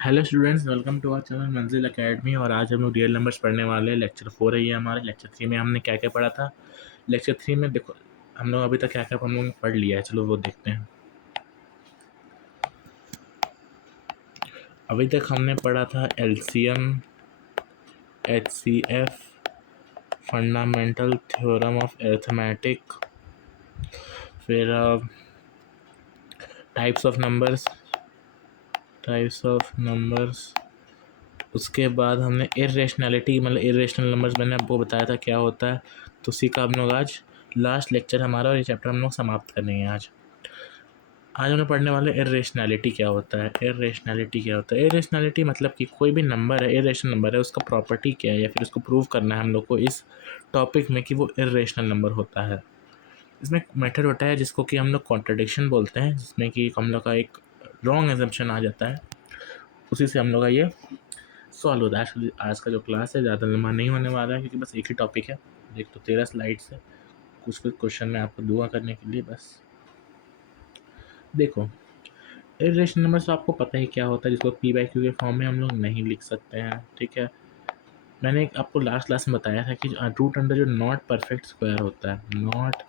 Hello students, welcome to our channel Manzil Academy. और आज हम लोग रियल नंबर्स पढ़ने वाले हैं। लेक्चर 4 है ये हमारे। लेक्चर 3 में हमने क्या क्या पढ़ा था। लेक्चर 3 में देखो हम लोग अभी तक क्या क्या हम लोगों ने पढ़ लिया है। चलो वो देखते हैं। अभी तक हमने पढ़ा था LCM, HCF, fundamental theorem of arithmetic, फिर टाइप्स ऑफ नंबर्स। उसके बाद हमने इरेशनैलिटी मतलब इरेशनल नंबर्स मैंने आपको बताया था क्या होता है। तो उसी का हम लोग आज लास्ट लेक्चर हमारा, और ये चैप्टर हम लोग समाप्त करेंगे आज। आज हम लोग पढ़ने वाले इरेशनैलिटी क्या होता है। इरेशनैलिटी क्या होता है? इरेशनैलिटी मतलब कि कोई भी नंबर है, इरेशनल नंबर है, उसका प्रॉपर्टी क्या है या फिर उसको प्रूव करना है हम लोग को इस टॉपिक में कि वो इरेशनल नंबर होता है। इसमें एक मेथड होता है जिसको कि हम लोग कॉन्ट्रडिक्शन बोलते हैं, जिसमें कि हम लोग का एक रॉन्ग एजम्पशन आ जाता है। उसी से हम लोग का ये सॉल्व होता है। एक्चुअली आज का जो क्लास है ज़्यादा लंबा नहीं होने वाला है, क्योंकि बस एक ही टॉपिक है। देख तो 13 स्लाइड्स है। कुछ कुछ क्वेश्चन मैं आपको दूंगा करने के लिए। बस देखो, इरेशनल नंबर्स तो आपको पता ही क्या होता है, जिसको पी बाई क्यू के फॉर्म में हम लोग नहीं लिख सकते हैं। ठीक है, मैंने आपको लास्ट क्लास में बताया था कि रूट अंडर जो नॉट परफेक्ट स्क्वायर होता है, नॉट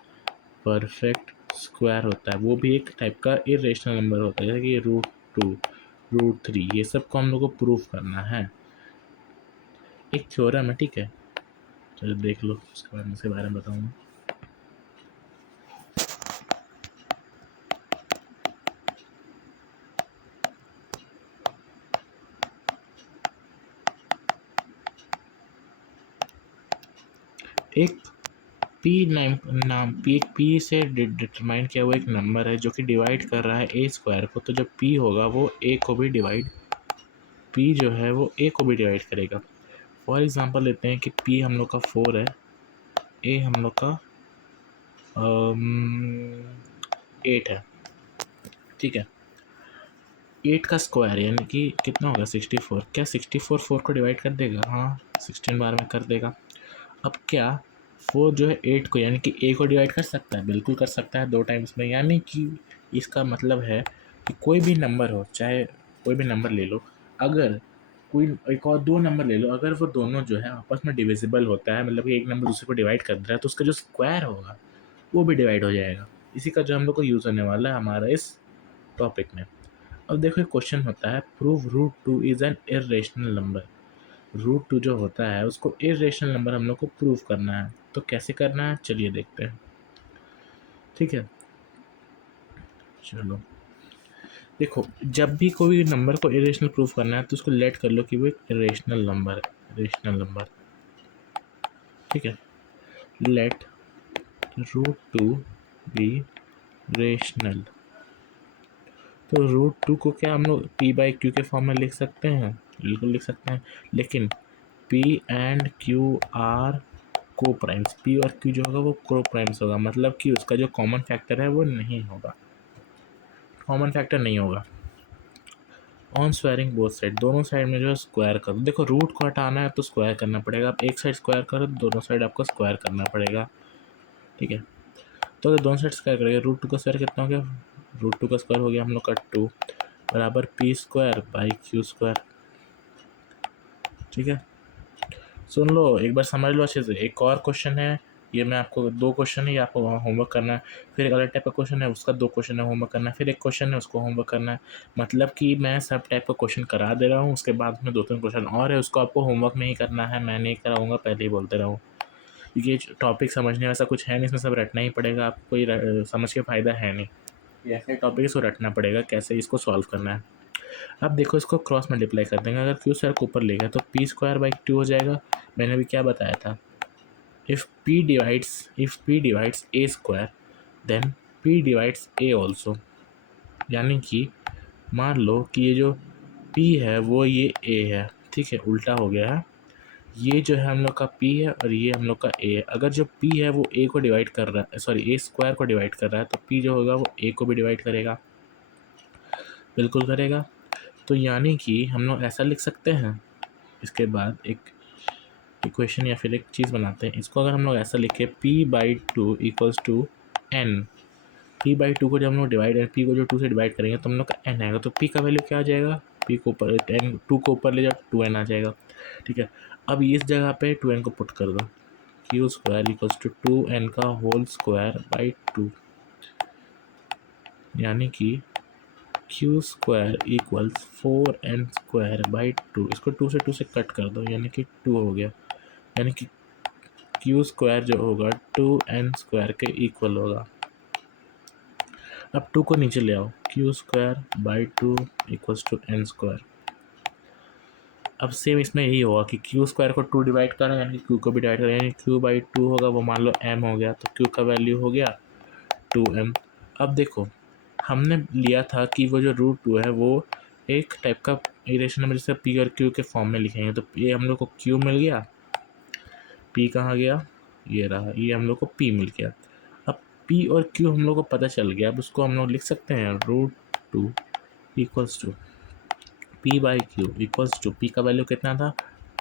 परफेक्ट स्क्वायर होता है, वो भी एक टाइप का इरेशनल नंबर होता है। जैसे कि रूट 2, रूट 3, ये सब को हम लोग को प्रूफ करना है। एक थ्योरम है, ठीक है, चलो देख लो, उसके बाद इसके बारे में बताऊँगा। एक पी से डिटरमाइन किया हुआ एक नंबर है जो कि डिवाइड कर रहा है ए स्क्वायर को। तो जब पी होगा वो ए को भी डिवाइड, पी जो है वो ए को भी डिवाइड करेगा। फॉर एग्जांपल लेते हैं कि पी हम लोग का 4 है, ए हम लोग का 8 है। ठीक है, 8 का स्क्वायर यानी कि कितना होगा 64। क्या 64 4 को डिवाइड कर देगा? हाँ, 16 बार में कर देगा। अब क्या 4 जो है 8 को यानी कि ए को डिवाइड कर सकता है? बिल्कुल कर सकता है, 2 टाइम्स में। यानी कि इसका मतलब है कि कोई भी नंबर हो, चाहे कोई भी नंबर ले लो, अगर कोई एक और 2 नंबर ले लो, अगर वो दोनों जो है आपस में डिविजिबल होता है, मतलब कि एक नंबर दूसरे को डिवाइड कर रहा है, तो उसका जो स्क्वायर होगा वो भी डिवाइड हो जाएगा। इसी का जो हम लोग को यूज़ होने वाला है हमारा इस टॉपिक में। अब देखो एक क्वेश्चन होता है, prove root 2 is an irrational number. Root 2 जो होता है उसको इरेशनल नंबर हम लोग को प्रूव करना है। तो कैसे करना है चलिए देखते हैं। ठीक है, चलो देखो, जब भी कोई नंबर को इरेशनल प्रूव करना है तो उसको लेट कर लो कि वो एक इरेशनल नंबर है। इरेशनल नंबर, ठीक है, लेट रूट 2 बी रेशनल। तो रूट 2 को क्या हम लोग पी बाई क्यू के फॉर्म में लिख सकते हैं? बिल्कुल लिख सकते हैं, लेकिन पी एंड क्यू आर को प्राइम्स। पी और क्यू जो होगा वो को प्राइम्स होगा, मतलब कि उसका जो कॉमन फैक्टर है वो नहीं होगा, कॉमन फैक्टर नहीं होगा। ऑन स्क्वायरिंग बोथ साइड, दोनों साइड में जो है स्क्वायर करो। देखो रूट को हटाना है तो स्क्वायर करना पड़ेगा। आप एक साइड स्क्वायर करो तो दोनों साइड आपको स्क्वायर करना पड़ेगा। ठीक है, तो अगर दोनों साइड स्क्वायर करेंगे, रूट 2 का स्क्वायर कितना हो गया? रूट 2 का स्क्वायर हो गया हम लोग का 2 बराबर P square by Q square. ठीक है, सुन लो एक बार, समझ लो अच्छे से। एक और क्वेश्चन है, ये मैं आपको 2 क्वेश्चन है, ये आपको होमवर्क करना है। फिर एक अलग टाइप का क्वेश्चन है, उसका 2 क्वेश्चन है होमवर्क करना है। फिर एक क्वेश्चन है, उसको होमवर्क करना है। मतलब कि मैं सब टाइप का क्वेश्चन करा दे रहा हूँ, उसके बाद में 2-3 क्वेश्चन और है, उसको आपको होमवर्क में ही करना है। मैं नहीं कराऊंगा, पहले ही बोलते रहा हूँ, क्योंकि ये टॉपिक समझने वैसा कुछ है नहीं, इसमें सब रटना ही पड़ेगा। आपको कोई समझ के फ़ायदा है नहीं। ये ऐसे टॉपिक इसको रटना पड़ेगा कैसे इसको सॉल्व करना है। अब देखो इसको क्रॉस मल्टीप्लाई कर देंगे। अगर क्यू स्क्वायर को ऊपर ले गया तो पी स्क्वायर बाई 2 हो जाएगा। मैंने भी क्या बताया था, if p divides a square then p divides a also। यानी कि मान लो कि ये जो p है वो ये a है, ठीक है, उल्टा हो गया है। ये जो है हम लोग का p है और ये हम लोग का a है। अगर जो p है वो a को डिवाइड कर रहा है, सॉरी a स्क्वायर को डिवाइड कर रहा है, तो p जो होगा वो a को भी डिवाइड करेगा, बिल्कुल करेगा। तो यानी कि हम लोग ऐसा लिख सकते हैं। इसके बाद एक इक्वेशन या फिर एक चीज़ बनाते हैं। इसको अगर हम लोग ऐसा लिखें p/2 = n, p/2 को जब हम लोग डिवाइड p को जो 2 से डिवाइड करेंगे तो हम लोग का n आएगा, तो p का वैल्यू क्या आ जाएगा, p को ऊपर n 2 को ऊपर ले जाओ 2n आ जाएगा। ठीक है, अब इस जगह पे 2n को पुट कर दो, q square equals to 2n का होल स्क्वायर बाई 2, यानी कि q square equals 4n square by 2, इसको 2 से 2 से कट कर दो यानी कि 2 हो गया, यानी कि q स्क्वायर जो होगा 2n स्क्वायर के इक्वल होगा। अब 2 को नीचे ले आओ, q square by 2 equals to n square. अब सेम इसमें यही होगा कि q स्क्वायर को 2 डिवाइड करें यानी q को भी डिवाइड करें, यानी q/2 होगा, वो मान लो m हो गया, तो q का वैल्यू हो गया 2m। अब देखो हमने लिया था कि वो जो √2 है वो एक टाइप का इरेशनल नंबर जिसे p और q के फॉर्म में लिखेंगे, तो ये हम लोग को q मिल गया, p कहाँ गया, ये रहा, ये हम लोग को p मिल गया। अब p और q हम लोग को पता चल गया, अब उसको हम लोग लिख सकते हैं √2 equals to p/q equals to p का वैल्यू कितना था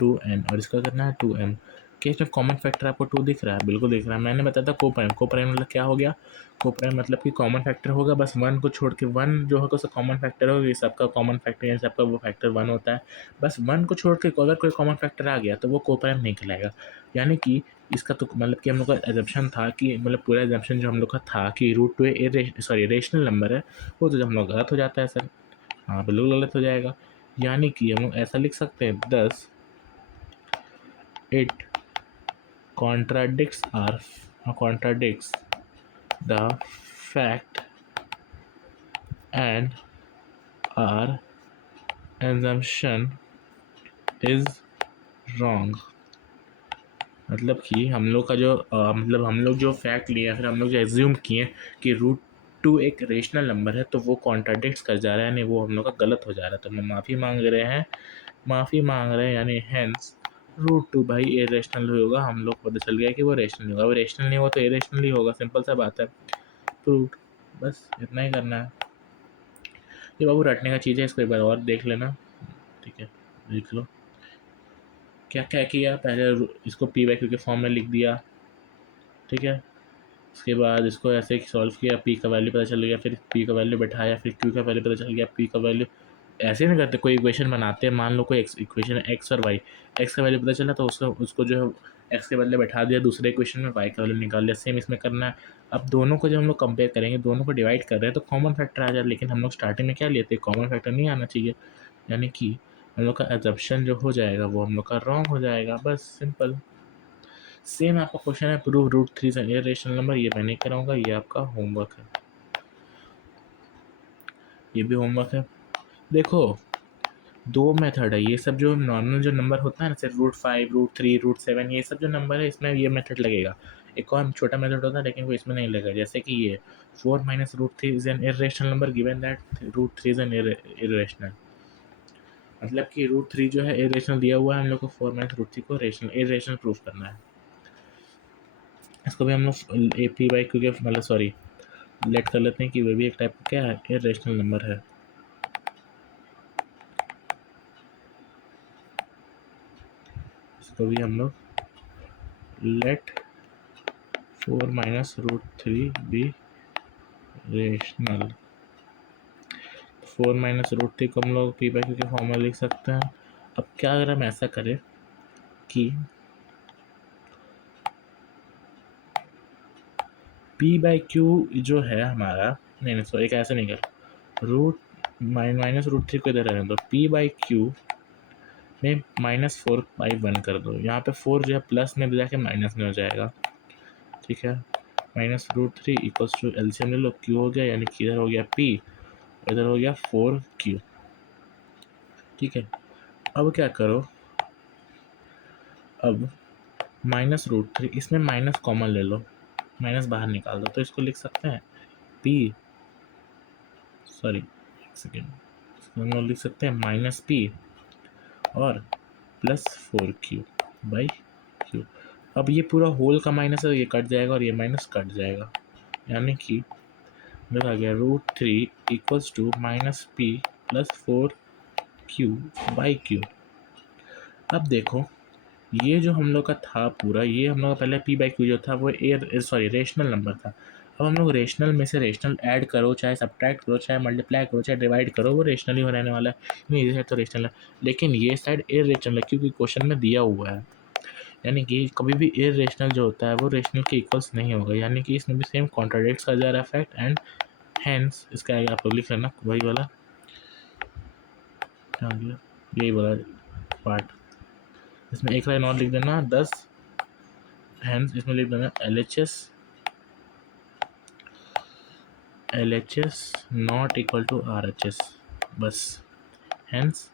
2n और इसका कितना है 2m। क्या इसमें कॉमन फैक्टर आपको 2 दिख रहा है, बिल्कुल दिख रहा है। मैंने बताया था कोप्राइम मतलब क्या हो गया, कोप्राइम मतलब कि कॉमन फैक्टर होगा, बस 1 को छोड़ के 1 जो होगा उसका कॉमन फैक्टर होगा, ये सबका कॉमन फैक्टर है, सबका वो फैक्टर 1 होता है, बस 1 को छोड़ के अगर कोई कॉमन फैक्टर आ गया तो वो कोप्राइम नहीं कहलाएगा। यानी कि इसका तो मतलब कि हम लोग का एजम्पशन था कि मतलब पूरा एजम्पशन जो हम लोग का था कि √2 रेशनल नंबर है, वो तो हम लोग गलत हो जाता है सर, हाँ बिल्कुल गलत हो जाएगा। यानी कि हम लोग ऐसा लिख सकते हैं 10 it contradicts the fact and our assumption is wrong। मतलब कि हम लोग का जो मतलब हम लोग जो फैक्ट लिए फिर हम लोग जो एज्यूम किए कि √2 एक रेशनल नंबर है, तो वो कॉन्ट्राडिक्ट्स कर जा रहा है, यानी वो हम लोग का गलत हो जा रहा है, तो हम माफ़ी मांग रहे हैं, यानी हैंस √2 भाई इरेशनल होगा, हम लोग को पता चल गया कि वो रेशनल होगा, वो रेशनल नहीं होगा तो इरेशनल ही होगा, सिंपल सा बात है, प्रूव्ड। बस इतना ही करना है। ये बाबू रटने का चीज़ है, इसको एक बार और देख लेना, ठीक है, देख लो क्या क्या किया। पहले इसको p/q के फॉर्म में लिख दिया, ठीक है, उसके बाद इसको ऐसे सॉल्व किया, p का वैल्यू पता चल गया, फिर p का वैल्यू बैठाया, फिर q का वैल्यू पता चल गया, p का वैल्यू ऐसे नहीं करते, कोई इक्वेशन बनाते हैं, मान लो कोई इक्वेशन है x और y, x का वैल्यू पता चला तो उसको जो है x के बदले बैठा दिया, दूसरे इक्वेशन में y का वैल्यू निकाल लिया, सेम इसमें करना है। अब दोनों को जब हम लोग कंपेयर करेंगे, दोनों को डिवाइड कर रहे हैं तो कॉमन फैक्टर आ जाए, लेकिन हम लोग स्टार्टिंग में क्या लेते हैं, कॉमन फैक्टर नहीं आना चाहिए, यानी कि हम लोग का एजम्पशन जो हो जाएगा वो हम लोग का रॉन्ग हो जाएगा, बस सिंपल। सेम आपका क्वेश्चन है प्रूव √3 से इरेशनल नंबर, ये मैं नहीं कराऊंगा, ये आपका होमवर्क है, ये भी होमवर्क है। देखो 2 मेथड है, ये सब जो नॉर्मल जो नंबर होता है ना, जैसे √5 √3 √7, ये सब जो नंबर है इसमें ये मेथड लगेगा। एक और छोटा मेथड होता है लेकिन वो इसमें नहीं लगेगा, जैसे कि ये 4 - √3 is an irrational number given that √3 is an irrational, मतलब कि √3 जो है इरेशनल दिया हुआ है, हम लोग को 4 - √3 को इरेशनल प्रूफ करना है। इसको भी हम लोग p/q के मतलब सॉरी लेट कर लेते हैं कि वो भी एक टाइप का क्या है, इरेशनल नंबर है। इसको भी हम लोग लेट 4 - √3 बी रेशनल, 4 - √3 को हम लोग p/q के फॉर्म में लिख सकते हैं। अब क्या अगर हम ऐसा करें कि p/q जो है हमारा, नहीं सॉरी एक ऐसा नहीं कर, -√3 को इधर रहने दो, p/q में -4/1 कर दो, यहाँ पे 4 जो है प्लस में जाके माइनस में हो जाएगा, ठीक है, -√3 इक्वल्स टू एलसीएम ले लो, q हो गया, यानी कि इधर हो गया p, इधर हो गया 4q, ठीक है। अब क्या करो, अब -√3 इसमें माइनस कॉमन ले लो, माइनस बाहर निकाल दो, तो इसको लिख सकते हैं p, सॉरी एक सेकेंड, इसको हम लोग लिख सकते हैं -p और +4q/q। अब ये पूरा होल का माइनस है, ये कट जाएगा और ये माइनस कट जाएगा, यानी कि मेरा आ गया √3 इक्वल्स टू -p +4q/q। अब देखो ये जो हम लोग का था पूरा, ये हम लोग का पहले p/q जो था वो रेशनल नंबर था, अब हम लोग रेशनल में से रेशनल ऐड करो, चाहे सब्ट्रैक्ट करो, चाहे मल्टीप्लाई करो, चाहे डिवाइड करो, वो रेशनल ही रहने वाला है। नहीं, ये साइड तो रेशनल है, लेकिन ये साइड इरेशनल है क्योंकि क्वेश्चन में दिया हुआ है। यानी कि कभी भी इरेशनल जो होता है वो रेशनल के इक्वल्स नहीं होगा, यानी कि इसमें भी सेम कॉन्ट्राडिक्ट्स का जा रहा इफेक्ट एंड हैंस इसका आगे आप लोग लिख लेना वही वाला यही वाला पार्ट। इसमें एक लाइन और लिख देना 10, हैंस इसमें लिख देना LHS not equal to RHS, बस। Hence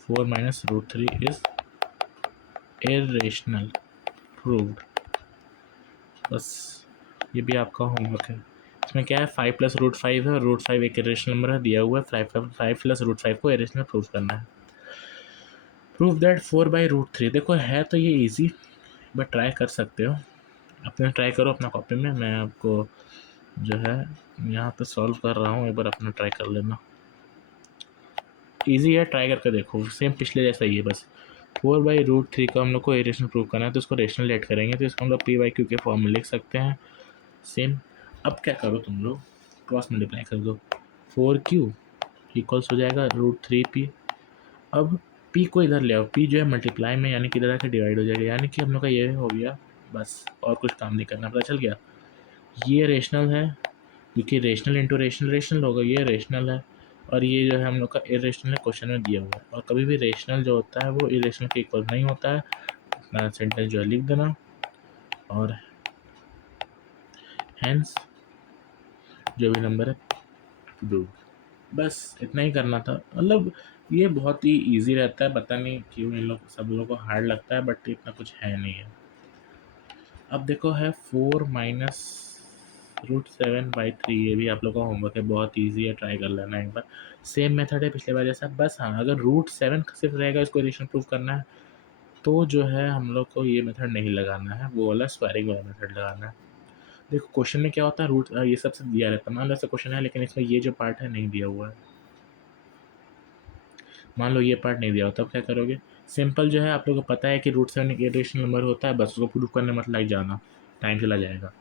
4 minus root 3 is irrational, proved. बस ये भी आपका होमवर्क है। इसमें क्या है, 5 प्लस रूट 5 है और रूट 5 एक इरेशनल नंबर है दिया हुआ है। 5 प्लस रूट 5 को इरेशनल प्रूव करना है। प्रूव दैट 4 बाई रूट 3, देखो है तो ये इजी, बट ट्राई कर सकते हो, अपने ट्राई करो अपना कॉपी में। मैं आपको जो है यहाँ पे सॉल्व कर रहा हूँ, एक बार अपना ट्राई कर लेना। इजी है, ट्राई करके देखो, सेम पिछले जैसा ही है। बस 4 बाई रूट 3 का हम लोग को इरेशनल प्रूव करना है, तो इसको रेशनल ऐड करेंगे, तो इसको हम लोग P/Q के फॉर्म में लिख सकते हैं सेम। अब क्या करो तुम लोग, क्रॉस मल्टीप्लाई कर दो, 4Q इक्वल्स हो जाएगा रूट 3P। अब P को इधर ले आओ, P जो है मल्टीप्लाई में यानी कि इधर आके डिवाइड हो जाएगा, यानी कि हम लोग का ये हो गया। बस और कुछ काम नहीं करना, पता चल गया। ये रेशनल है क्योंकि रेशनल इंटू रेशनल रेशनल होगा, ये रेशनल है, और ये जो है हम लोग का इरेशनल है, क्वेश्चन में दिया हुआ है। और कभी भी रेशनल जो होता है वो इरेशनल के इक्वल नहीं होता है। अपना सेंटेंस जो है लिख देना, और हैंस जो भी नंबर है प्रूव। बस इतना ही करना था। मतलब ये बहुत ही इजी रहता है, पता नहीं क्यों इन लोग सब लोगों को हार्ड लगता है, बट इतना कुछ है नहीं है। अब देखो है 4 माइनस रूट 7 बाई 3, ये भी आप लोग का होमवर्क है, बहुत इजी है, ट्राई कर लेना एक बार। सेम मेथड है पिछले बार जैसा, बस हाँ अगर रूट 7 सिर्फ रहेगा, इसको एडिशन प्रूफ करना है, तो जो है हम लोग को ये मेथड नहीं लगाना है, वो वाला स्क्वायरिंग वाला मेथड लगाना है। देखो क्वेश्चन में क्या होता है, रूट ये सबसे दिया रहता है, मान लो ऐसा क्वेश्चन है लेकिन इसमें ये जो पार्ट है नहीं दिया हुआ है, मान लो ये पार्ट नहीं दिया हो, तब क्या करोगे। सिंपल जो है, आप लोगों को पता है कि रूट 7 एक इरेशनल नंबर होता है, बस उसको प्रूव करने मत लग जाना, टाइम चला जाएगा।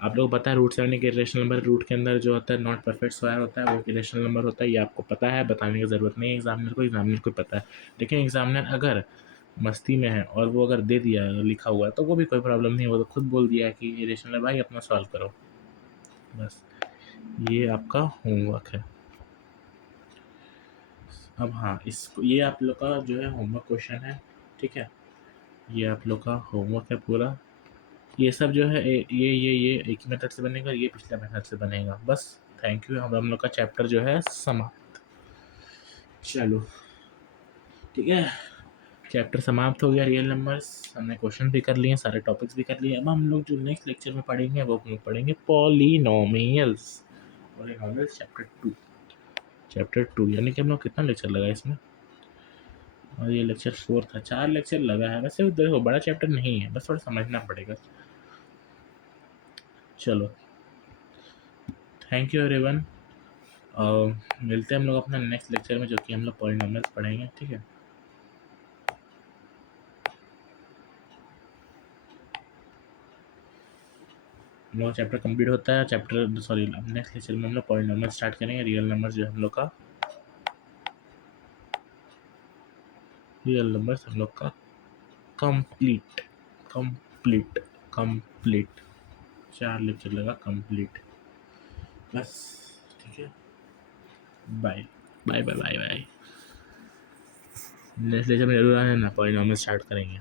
आप लोगों को पता है रूट 7 एक इरेशनल नंबर, रूट के अंदर जो होता है नॉट परफेक्ट स्क्वायर होता है, वो एक इरेशनल नंबर होता है, ये आपको पता है, बताने की ज़रूरत नहीं है एग्जामिनर को पता है। लेकिन एग्जामिनर अगर मस्ती में है और वो अगर दे दिया लिखा हुआ है, तो वो भी कोई प्रॉब्लम नहीं है, वो तो खुद बोल दिया है कि इरेशनल है भाई, अपना सॉल्व करो। बस ये आपका होमवर्क है। अब हाँ, इसको ये आप लोग का जो है होमवर्क क्वेश्चन है, ठीक है, ये आप लोग का होमवर्क है पूरा। ये सब जो है ये एक ही मेथड से बनेगा, ये पिछले मेथड से बनेगा। बस थैंक यू, हम लोग का चैप्टर जो है समाप्त। चलो ठीक है, चैप्टर समाप्त हो गया, रियल नंबर्स हमने क्वेश्चन भी कर लिए, सारे टॉपिक्स भी कर लिए। अब हम लोग जो नेक्स्ट लेक्चर में पढ़ेंगे वो हम लोग पढ़ेंगे पॉलीनोमियल्स। पॉलीनोमियल्स चैप्टर 2 यानी कि हम लोग कितना लेक्चर लगा इसमें, और ये लेक्चर 4 था, 4 लेक्चर लगा है। वैसे देखो बड़ा चैप्टर नहीं है, बस थोड़ा समझना पड़ेगा। चलो थैंक यू एवरीवन, मिलते हैं हम लोग अपना नेक्स्ट लेक्चर में, जो कि हम लोग पॉलीनोमियल्स पढ़ेंगे, ठीक है। हम लोग चैप्टर कंप्लीट होता है, चैप्टर सॉरी नेक्स्ट लेक्चर में हम लोग पॉलीनोमियल स्टार्ट करेंगे, रियल नंबर्स जो हम लोग का कंप्लीट कंप्लीट कंप्लीट 4 लेक्चर लगा कंप्लीट। बस ठीक है, bye bye bye bye bye. Next lecture में जरूर आना, पॉलीनोमियल स्टार्ट करेंगे।